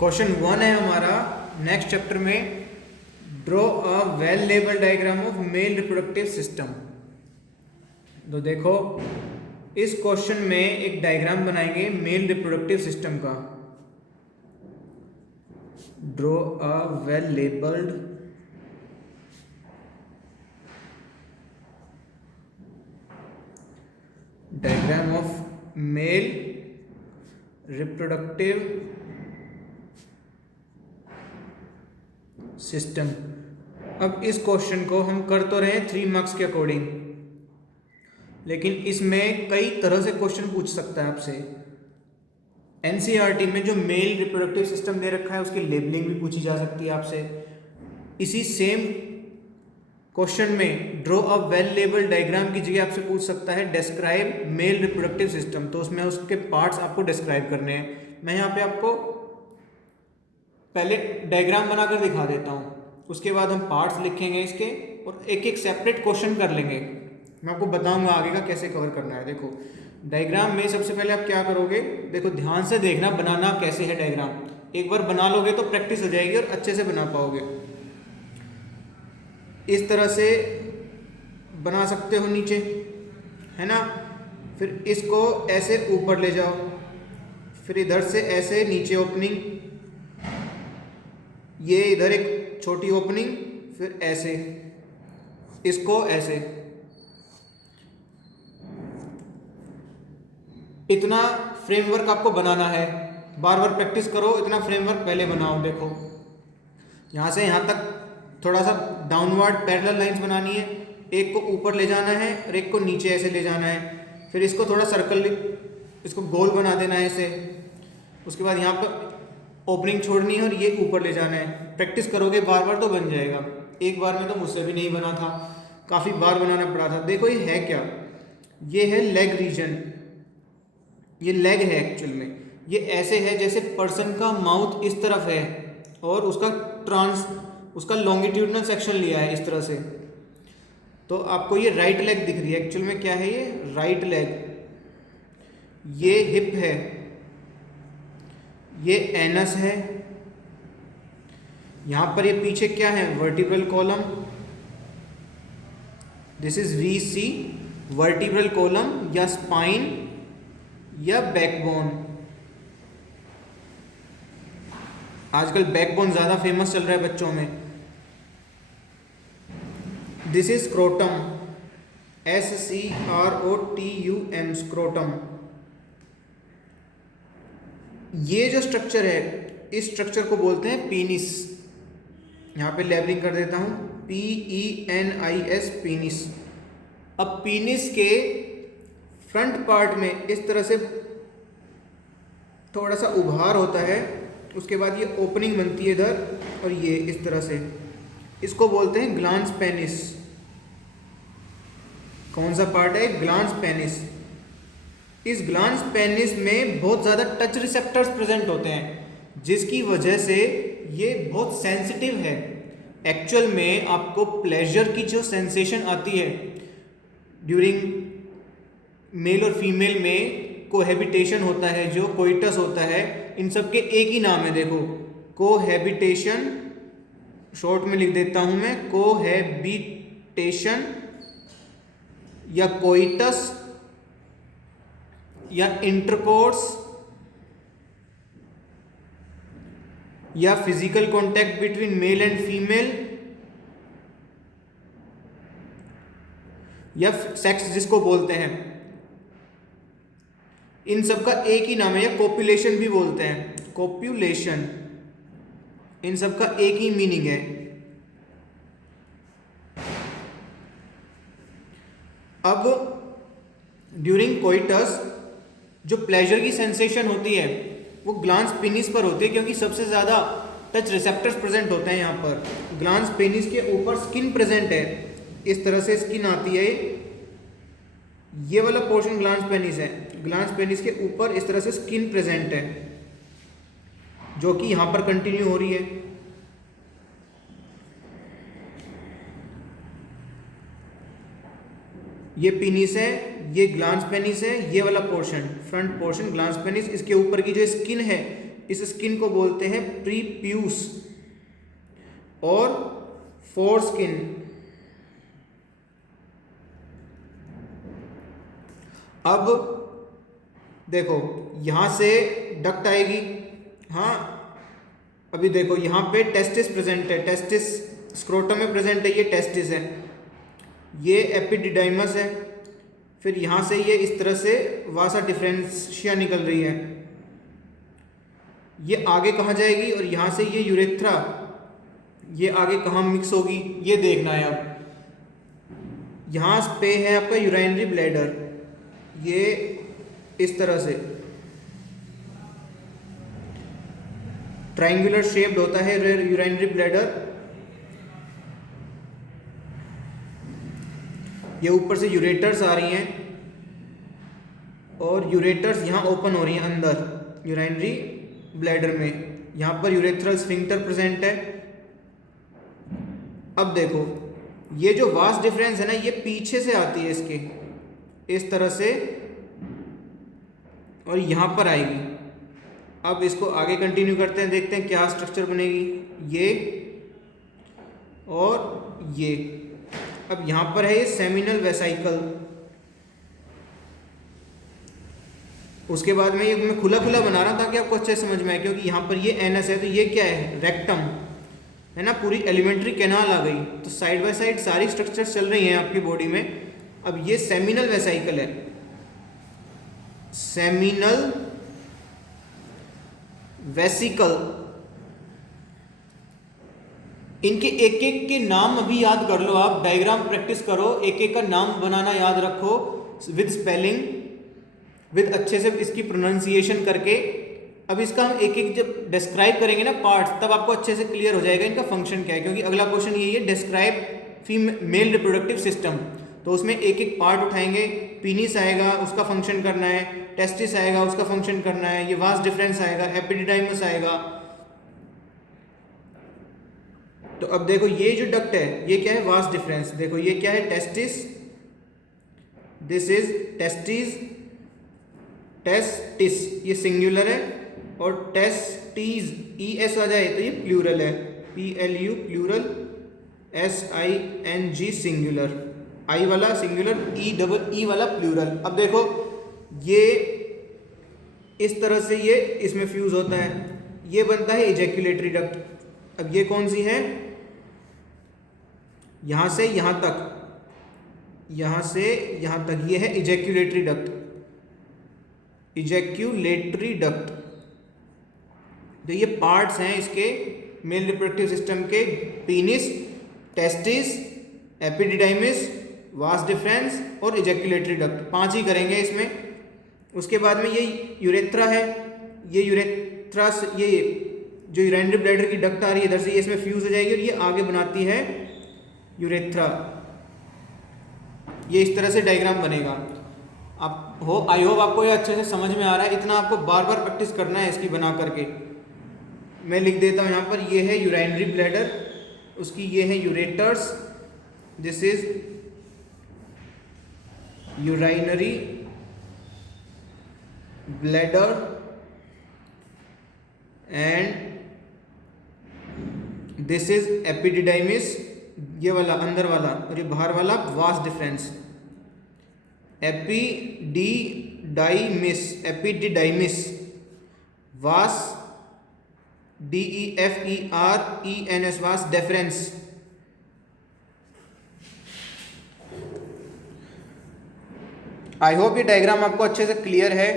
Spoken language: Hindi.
क्वेश्चन 1 है हमारा नेक्स्ट चैप्टर में, draw a well label diagram of male reproductive system. तो देखो इस क्वेश्चन में एक डायग्राम बनाएंगे मेल रिप्रोडक्टिव सिस्टम का। Draw a well labelled diagram of male reproductive system. अब इस क्वेश्चन को हम कर तो रहे हैं 3 मार्क्स के अकॉर्डिंग, लेकिन इसमें कई तरह से क्वेश्चन पूछ सकता है आपसे। एनसीईआरटी में जो मेल रिप्रोडक्टिव सिस्टम दे रखा है उसकी लेबलिंग भी पूछी जा सकती है आपसे। इसी सेम क्वेश्चन में draw a well label diagram की जगह आपसे पूछ सकता है डिस्क्राइब मेल रिप्रोडक्टिव सिस्टम। तो उसमें उसके पार्ट्स आपको डिस्क्राइब करने हैं। मैं यहाँ पे आपको पहले डायग्राम बनाकर दिखा देता हूँ, उसके बाद हम पार्ट्स लिखेंगे इसके और एक एक सेपरेट क्वेश्चन कर लेंगे। मैं आपको बताऊंगा आगे का कैसे कवर करना है। देखो डायग्राम में सबसे पहले आप क्या करोगे, देखो ध्यान से देखना बनाना कैसे है डायग्राम। एक बार बना लोगे तो प्रैक्टिस हो जाएगी और अच्छे से बना पाओगे। इस तरह से बना सकते हो नीचे, है ना। फिर इसको ऐसे ऊपर ले जाओ, फिर इधर से ऐसे नीचे ओपनिंग, ये इधर एक छोटी ओपनिंग, फिर ऐसे इसको ऐसे। इतना फ्रेमवर्क आपको बनाना है, बार बार प्रैक्टिस करो, इतना फ्रेमवर्क पहले बनाओ। देखो यहाँ से यहाँ तक थोड़ा सा डाउनवर्ड पैरेलल लाइंस बनानी है, एक को ऊपर ले जाना है और एक को नीचे ऐसे ले जाना है। फिर इसको थोड़ा सर्कल, इसको गोल बना देना है ऐसे। उसके बाद यहाँ पर ओपनिंग छोड़नी है और ये ऊपर ले जाना है। प्रैक्टिस करोगे बार बार तो बन जाएगा। एक बार में तो मुझसे भी नहीं बना था, काफ़ी बार बनाना पड़ा था। देखो ये है क्या, ये है लेग रीजन, ये लेग है एक्चुअल में। ये ऐसे है जैसे पर्सन का माउथ इस तरफ है और उसका लॉन्गिट्यूडनल सेक्शन लिया है इस तरह से। तो आपको ये राइट लेग दिख रही है, एक्चुअल में क्या है, ये राइट लेग। ये हिप है, ये एनस है। यहां पर ये पीछे क्या है, vertebral column. This is VC, vertebral column या स्पाइन या बैकबोन। आजकल बैकबोन ज्यादा फेमस चल रहा है बच्चों में। This is scrotum, SCROTUM, scrotum. ये जो स्ट्रक्चर है, इस स्ट्रक्चर को बोलते हैं पीनिस। यहां पे लेबलिंग कर देता हूं, PENIS, पीनिस। अब पीनिस के फ्रंट पार्ट में इस तरह से थोड़ा सा उभार होता है, उसके बाद ये ओपनिंग बनती है इधर और ये इस तरह से। इसको बोलते हैं ग्लांस पेनिस। कौन सा पार्ट है, ग्लांस पेनिस। इस ग्लांस पेनिस में बहुत ज़्यादा टच रिसेप्टर्स प्रेजेंट होते हैं, जिसकी वजह से ये बहुत सेंसिटिव है। एक्चुअल में आपको प्लेजर की जो सेंसेशन आती है ड्यूरिंग मेल और फीमेल में कोहैबिटेशन होता है, जो कोइटस होता है, इन सब के एक ही नाम है। देखो कोहैबिटेशन, शॉर्ट में लिख देता हूं मैं, कोहैबिटेशन या कोइटस या इंटरकोर्स या physical contact between male and female या सेक्स जिसको बोलते हैं, इन सब का एक ही नाम है। या कोपुलेशन भी बोलते हैं, कोपुलेशन, इन सब का एक ही मीनिंग है। अब ड्यूरिंग कोइटस जो प्लेजर की सेंसेशन होती है वो ग्लांस पेनिस पर होती है, क्योंकि सबसे ज़्यादा टच रिसेप्टर्स प्रेजेंट होते हैं यहाँ पर। ग्लांस पेनिस के ऊपर स्किन प्रेजेंट है, इस तरह से स्किन आती है। ये वाला पोर्शन ग्लांस पेनिस है। ग्लांस पेनिस के ऊपर इस तरह से स्किन प्रेजेंट है, जो कि यहाँ पर कंटिन्यू हो रही है। ये पेनिस है, ये ग्लांस पेनिस है, ये वाला portion front portion glans penis. इसके ऊपर की जो स्किन है इस स्किन को बोलते हैं प्रीप्यूस और फोर स्किन। अब देखो यहां से डक्ट आएगी। हाँ, अभी देखो यहाँ पे टेस्टिस प्रेजेंट है, टेस्टिस स्क्रोटम में प्रेजेंट है, ये टेस्टिस है, ये एपिडिडाइमस है। फिर यहाँ से ये इस तरह से वासा डिफरेंशिया निकल रही है, ये आगे कहाँ जाएगी और यहाँ से ये यूरेथ्रा, ये आगे कहाँ मिक्स होगी ये देखना है। अब यहाँ पे है आपका यूराइनरी ब्लैडर, ये इस तरह से ट्रायंगुलर शेप्ड होता है यूराइनरी ब्लैडर। ये ऊपर से यूरेटर्स आ रही हैं और यूरेटर्स यहाँ ओपन हो रही हैं अंदर यूराइनरी ब्लैडर में। यहाँ पर यूरेथ्रल स्फिंक्टर प्रेजेंट है। अब देखो ये जो वास डिफरेंस है ना, ये पीछे से आती है इसके इस तरह से और यहाँ पर आएगी। अब इसको आगे कंटिन्यू करते हैं, देखते हैं क्या स्ट्रक्चर बनेगी। ये और ये, अब यहाँ पर है ये सेमिनल वेसाइकल। उसके बाद में ये मैं खुला खुला बना रहा हूँ ताकि आपको अच्छे समझ में आए, क्योंकि यहाँ पर ये एनस है तो ये क्या है, रेक्टम है ना, पूरी एलिमेंट्री कैनाल आ गई। तो साइड बाय साइड सारी स्ट्रक्चर्स चल रही हैं आपकी बॉडी में। अब ये सेमिनल वेसाइकल है, सेमिनल वेसिकल। इनके एक एक के नाम अभी याद कर लो, आप डायग्राम प्रैक्टिस करो, एक एक का नाम बनाना याद रखो विद स्पेलिंग, विद अच्छे से इसकी प्रोनाउंसिएशन करके। अब इसका हम एक एक जब डिस्क्राइब करेंगे ना पार्ट्स, तब आपको अच्छे से क्लियर हो जाएगा इनका फंक्शन क्या है। क्योंकि अगला क्वेश्चन यही है, डिस्क्राइब मेल रिप्रोडक्टिव सिस्टम, तो उसमें एक एक पार्ट उठाएंगे। पीनिस आएगा, उसका फंक्शन करना है, टेस्टिस आएगा, उसका फंक्शन करना है, ये वास डिफरेंस आएगा, एपिडिडाइमस आएगा। तो अब देखो ये जो डक्ट है ये क्या है, वास डिफरेंस। देखो ये क्या है, testis, this is testis, testis ये सिंगुलर है, और टेस्टीज ई एस आ जाए तो ये प्लूरल है, PLU प्लूरल, SING सिंगुलर, आई वाला सिंगुलर, E वाला प्लूरल। अब देखो ये इस तरह से ये इसमें फ्यूज होता है, ये बनता है इजैक्यूलेटरी डक्ट। अब ये कौन सी है, यहां से यहां तक, यहां से यहां तक ये है इजैक्यूलेटरी डक्ट, इजैक्यूलेटरी डक्ट। तो ये पार्ट्स हैं इसके मेल रिप्रोडक्टिव सिस्टम के, penis, testis, epididymis, vas deferens और इजैक्यूलेटरी डक्ट, 5 ही करेंगे इसमें। उसके बाद में ये यूरेथ्रा है, ये यूरेथ्रा ये जो यूराइनरी ब्लैडर की डक्ट आ रही है इधर से, ये इसमें फ्यूज हो जाएगी और ये आगे बनाती है यूरेथ्रा। ये इस तरह से डायग्राम बनेगा। आप आई होप आपको ये अच्छे से समझ में आ रहा है। इतना आपको बार बार प्रैक्टिस करना है इसकी बना करके। मैं लिख देता हूँ यहाँ पर, ये है यूराइनरी ब्लैडर, उसकी ये है ureters, this is urinary bladder and this is epididymis, ये वाला अंदर वाला, और ये बाहर वाला वास डिफरेंस, एपिडिडाइमिस, एपिडिडाइमिस, वास DEFERENS, vas deferens. I hope ये डायग्राम आपको अच्छे से क्लियर है।